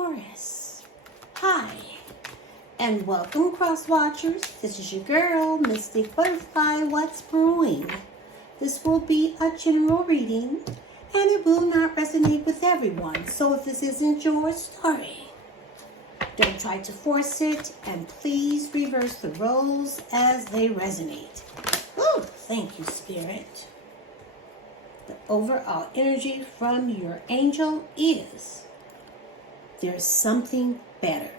Taurus. Hi, and welcome, Cross Watchers. This is your girl, Mystic Butterfly. What's brewing? This will be a general reading, and it will not resonate with everyone. So if this isn't your story, don't try to force it, and please reverse the roles as they resonate. Ooh, thank you, Spirit. The overall energy from your angel is there's something better.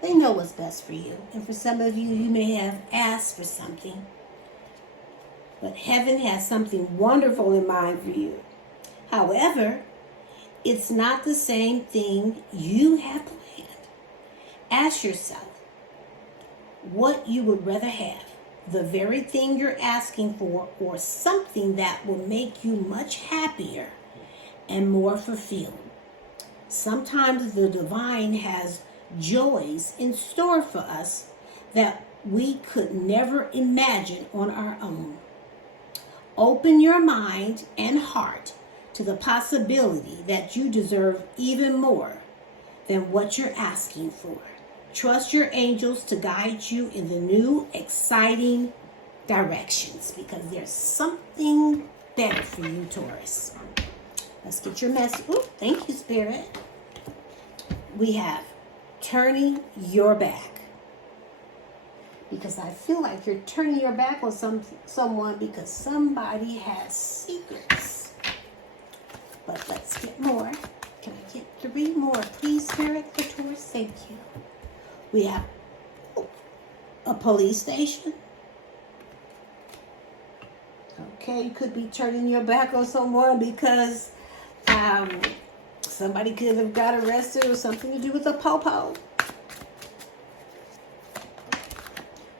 They know what's best for you. And for some of you, you may have asked for something. But heaven has something wonderful in mind for you. However, it's not the same thing you have planned. Ask yourself what you would rather have. The very thing you're asking for, or something that will make you much happier and more fulfilled. Sometimes the divine has joys in store for us that we could never imagine on our own. Open your mind and heart to the possibility that you deserve even more than what you're asking for. Trust your angels to guide you in the new, exciting directions, because there's something better for you, Taurus. Let's get your message. Ooh, thank you, Spirit. We have turning your back. Because I feel like you're turning your back on someone because somebody has secrets. But let's get more. Can I get 3 more, please, Spirit, for Taurus? Thank you. We have a police station. Okay, you could be turning your back on someone because somebody could have got arrested or something to do with a po-po.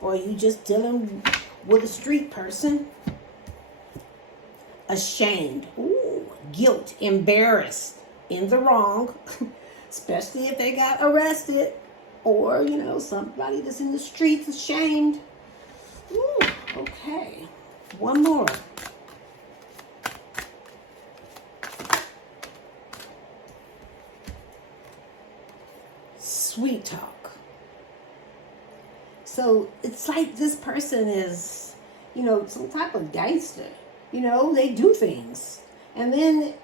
Or you just dealing with a street person. Ashamed. Ooh, guilt, embarrassed, in the wrong. Especially if they got arrested. Or, somebody that's in the streets ashamed. Ooh, okay. One more. Sweet talk. So it's like this person is, some type of gangster. They do things. And then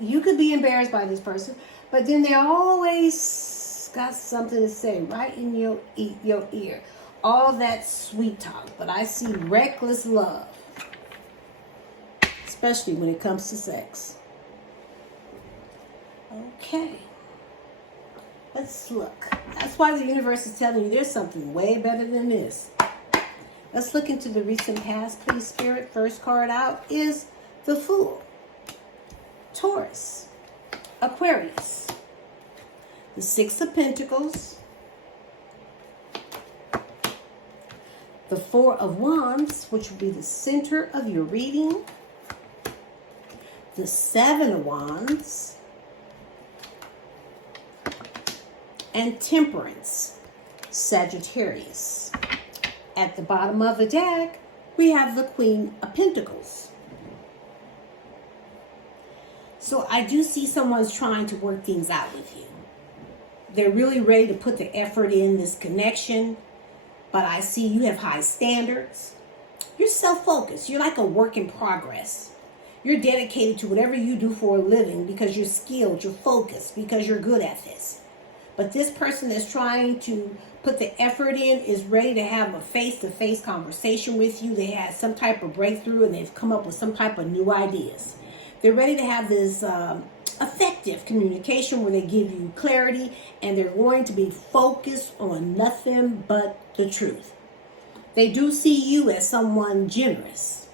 you could be embarrassed by this person, but then they always got something to say right in your ear. All that sweet talk. But I see reckless love, especially when it comes to sex. Okay. Let's look. That's why the universe is telling you there's something way better than this. Let's look into the recent past, please, Spirit. First card out is the Fool. Taurus. Aquarius. The 6 of Pentacles. The 4 of Wands, which will be the center of your reading. The 7 of Wands. And Temperance, Sagittarius. At the bottom of the deck, we have the Queen of Pentacles. So I do see someone's trying to work things out with you. They're really ready to put the effort in this connection, but I see you have high standards. You're self-focused. You're like a work in progress. You're dedicated to whatever you do for a living because you're skilled, you're focused, because you're good at this. But this person that's trying to put the effort in is ready to have a face-to-face conversation with you. They had some type of breakthrough and they've come up with some type of new ideas. They're ready to have this effective communication where they give you clarity, and they're going to be focused on nothing but the truth. They do see you as someone generous,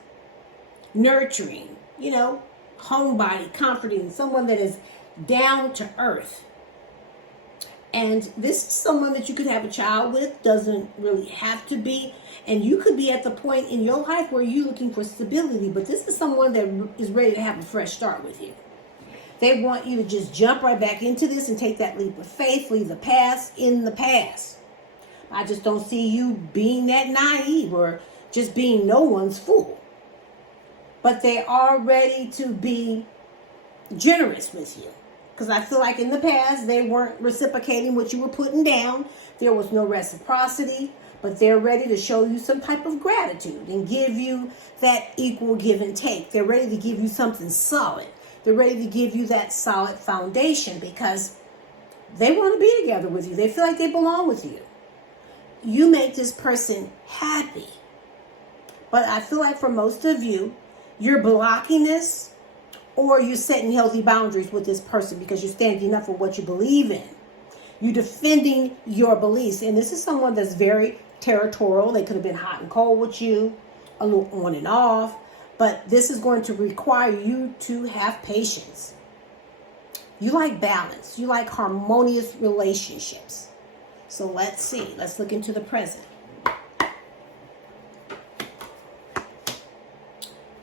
nurturing, homebody, comforting, someone that is down to earth. And this is someone that you could have a child with, doesn't really have to be. And you could be at the point in your life where you're looking for stability, but this is someone that is ready to have a fresh start with you. They want you to just jump right back into this and take that leap of faith, leave the past in the past. I just don't see you being that naive or just being no one's fool. But they are ready to be generous with you. Because I feel like in the past, they weren't reciprocating what you were putting down. There was no reciprocity, but they're ready to show you some type of gratitude and give you that equal give and take. They're ready to give you something solid. They're ready to give you that solid foundation because they want to be together with you. They feel like they belong with you. You make this person happy. But I feel like for most of you, you're blocking this, or you're setting healthy boundaries with this person because you're standing up for what you believe in. You're defending your beliefs. And this is someone that's very territorial. They could have been hot and cold with you, a little on and off. But this is going to require you to have patience. You like balance. You like harmonious relationships. So let's see. Let's look into the present.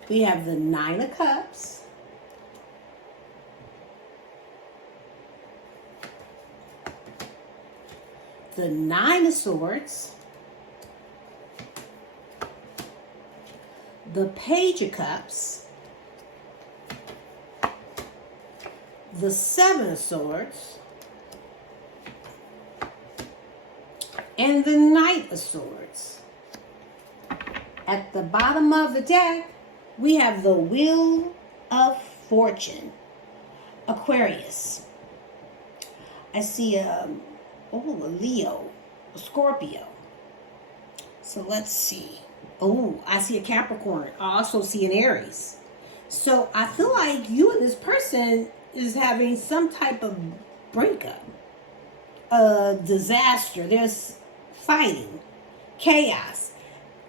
We have the Nine of Cups. The Nine of Swords, the Page of Cups, the Seven of Swords, and the Knight of Swords. At the bottom of the deck, we have the Wheel of Fortune, Aquarius. I see a Leo, a Scorpio. So let's see. Oh, I see a Capricorn. I also see an Aries. So I feel like you and this person is having some type of breakup, a disaster. There's fighting, chaos.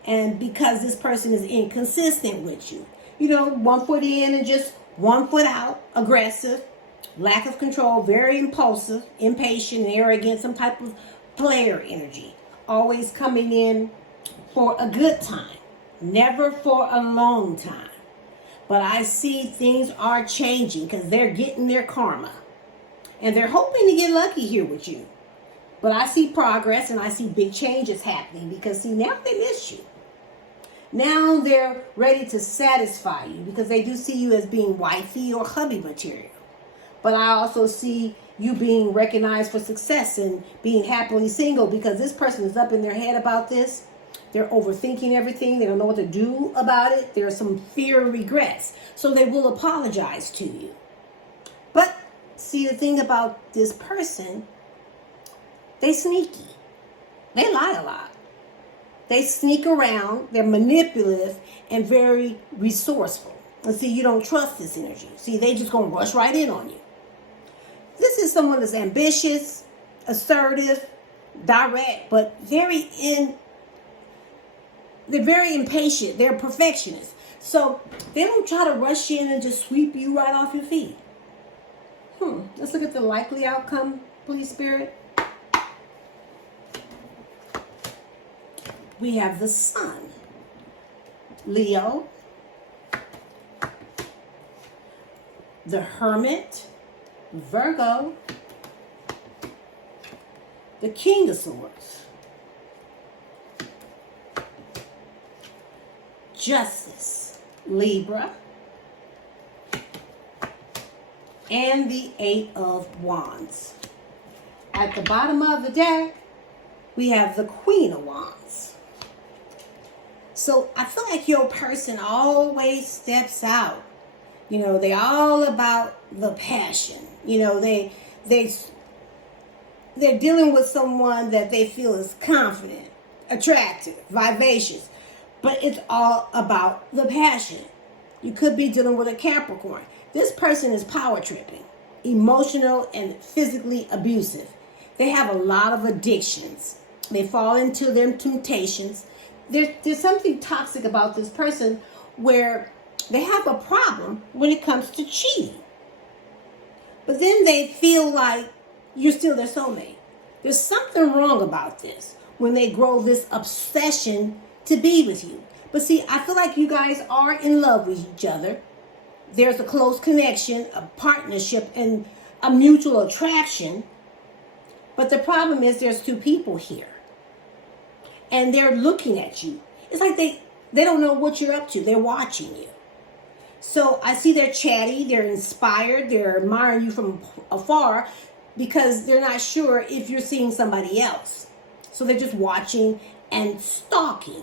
And because this person is inconsistent with you. You know, 1 foot in and just 1 foot out, aggressive. Lack of control, very impulsive, impatient, arrogant, some type of player energy. Always coming in for a good time, never for a long time. But I see things are changing because they're getting their karma. And they're hoping to get lucky here with you. But I see progress and I see big changes happening because, see, now they miss you. Now they're ready to satisfy you because they do see you as being wifey or hubby material. But I also see you being recognized for success and being happily single because this person is up in their head about this. They're overthinking everything. They don't know what to do about it. There's some fear and regrets. So they will apologize to you. But see, the thing about this person, they sneaky. They lie a lot. They sneak around. They're manipulative and very resourceful. And see, you don't trust this energy. See, they just going to rush right in on you. This is someone that's ambitious, assertive, direct, but they're very impatient. They're perfectionists. So they don't try to rush in and just sweep you right off your feet. Let's look at the likely outcome, please, Spirit. We have the Sun, Leo, the Hermit, Virgo, the King of Swords, Justice, Libra, and the Eight of Wands. At the bottom of the deck, we have the Queen of Wands. So I feel like your person always steps out. You know, they're all about the passion. You know, they're dealing with someone that they feel is confident, attractive, vivacious. But it's all about the passion. You could be dealing with a Capricorn. This person is power tripping, emotional and physically abusive. They have a lot of addictions. They fall into their temptations. There's something toxic about this person where they have a problem when it comes to cheating. But then they feel like you're still their soulmate. There's something wrong about this when they grow this obsession to be with you. But see, I feel like you guys are in love with each other. There's a close connection, a partnership, and a mutual attraction. But the problem is there's two people here. And they're looking at you. It's like they don't know what you're up to. They're watching you. So I see they're chatty, they're inspired, they're admiring you from afar because they're not sure if you're seeing somebody else. So they're just watching and stalking.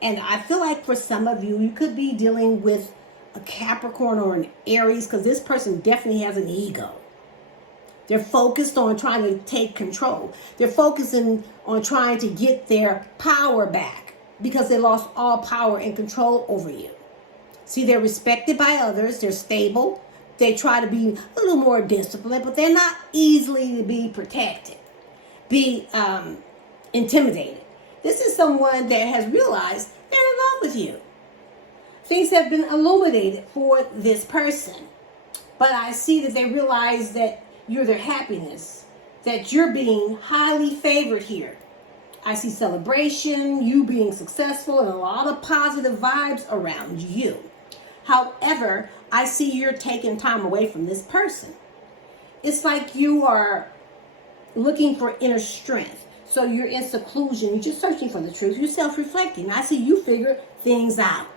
And I feel like for some of you, you could be dealing with a Capricorn or an Aries, because this person definitely has an ego. They're focused on trying to take control. They're focusing on trying to get their power back because they lost all power and control over you. See, they're respected by others. They're stable. They try to be a little more disciplined, but they're not easily to be protected, be intimidated. This is someone that has realized they're in love with you. Things have been illuminated for this person. But I see that they realize that you're their happiness, that you're being highly favored here. I see celebration, you being successful, and a lot of positive vibes around you. However, I see you're taking time away from this person. It's like you are looking for inner strength. So you're in seclusion. You're just searching for the truth. You're self-reflecting. I see you figure things out.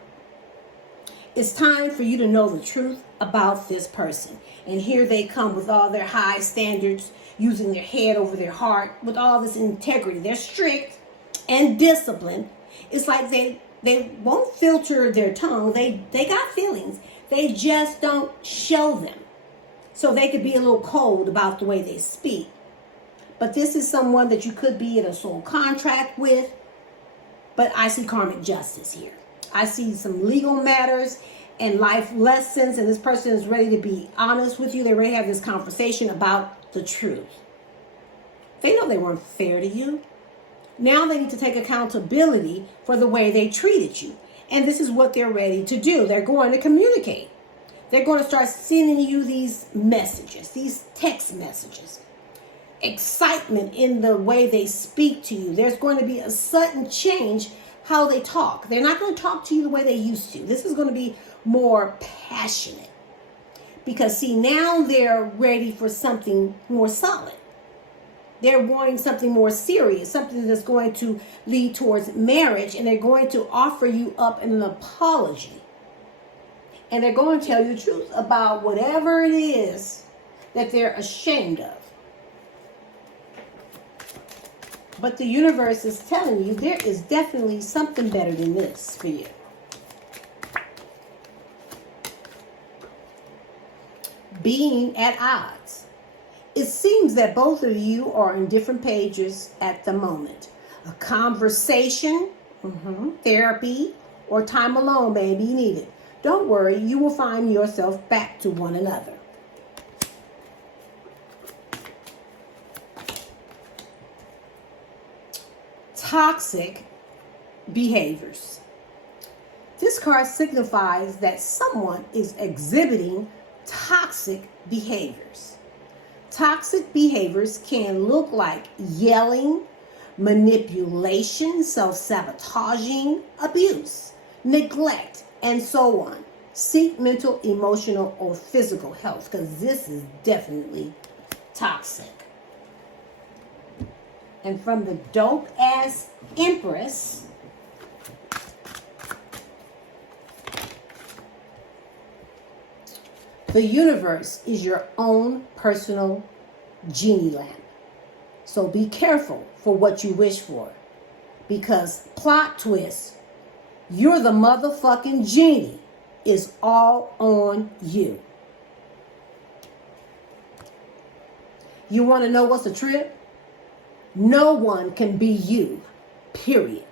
It's time for you to know the truth about this person. And here they come with all their high standards, using their head over their heart, with all this integrity. They're strict and disciplined. It's like they won't filter their tongue. They got feelings. They just don't show them. So they could be a little cold about the way they speak. But this is someone that you could be in a soul contract with. But I see karmic justice here. I see some legal matters and life lessons. And this person is ready to be honest with you. They ready to have this conversation about the truth. They know they weren't fair to you. Now they need to take accountability for the way they treated you. And this is what they're ready to do. They're going to communicate. They're going to start sending you these messages, these text messages. Excitement in the way they speak to you. There's going to be a sudden change how they talk. They're not going to talk to you the way they used to. This is going to be more passionate. Because see, now they're ready for something more solid. They're wanting something more serious, something that's going to lead towards marriage, and they're going to offer you up an apology. And they're going to tell you the truth about whatever it is that they're ashamed of. But the universe is telling you there is definitely something better than this for you. Being at odds. It seems that both of you are on different pages at the moment. A conversation, therapy, or time alone may be needed. Don't worry, you will find yourself back to one another. Toxic behaviors. This card signifies that someone is exhibiting toxic behaviors. Toxic behaviors can look like yelling, manipulation, self-sabotaging, abuse, neglect, and so on. Seek mental, emotional, or physical health, because this is definitely toxic. And from the dope-ass Empress, the universe is your own personal genie lamp. So be careful for what you wish for. Because plot twist, you're the motherfucking genie. It's all on you. You want to know what's the trip? No one can be you, period.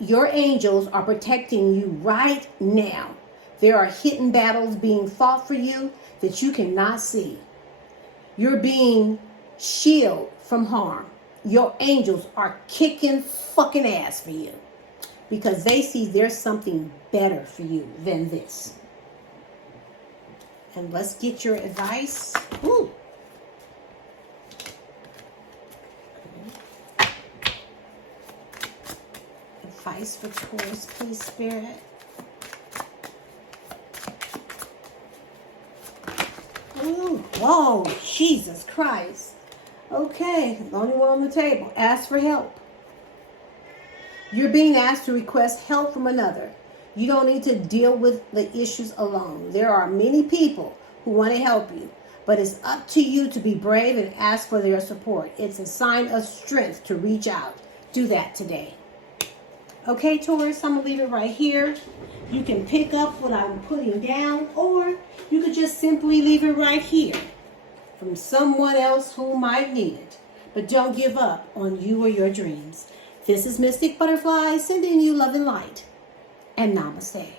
Your angels are protecting you right now. There are hidden battles being fought for you that you cannot see. You're being shielded from harm. Your angels are kicking fucking ass for you because they see there's something better for you than this. And let's get your advice. Ooh. Advice for Taurus, please, Spirit. Ooh, whoa, Jesus Christ. Okay, the only one on the table. Ask for help. You're being asked to request help from another. You don't need to deal with the issues alone. There are many people who want to help you, but it's up to you to be brave and ask for their support. It's a sign of strength to reach out. Do that today. Okay, Taurus, I'm going to leave it right here. You can pick up what I'm putting down, or you could just simply leave it right here from someone else who might need it. But don't give up on you or your dreams. This is Mystic Butterfly sending you love and light. And namaste.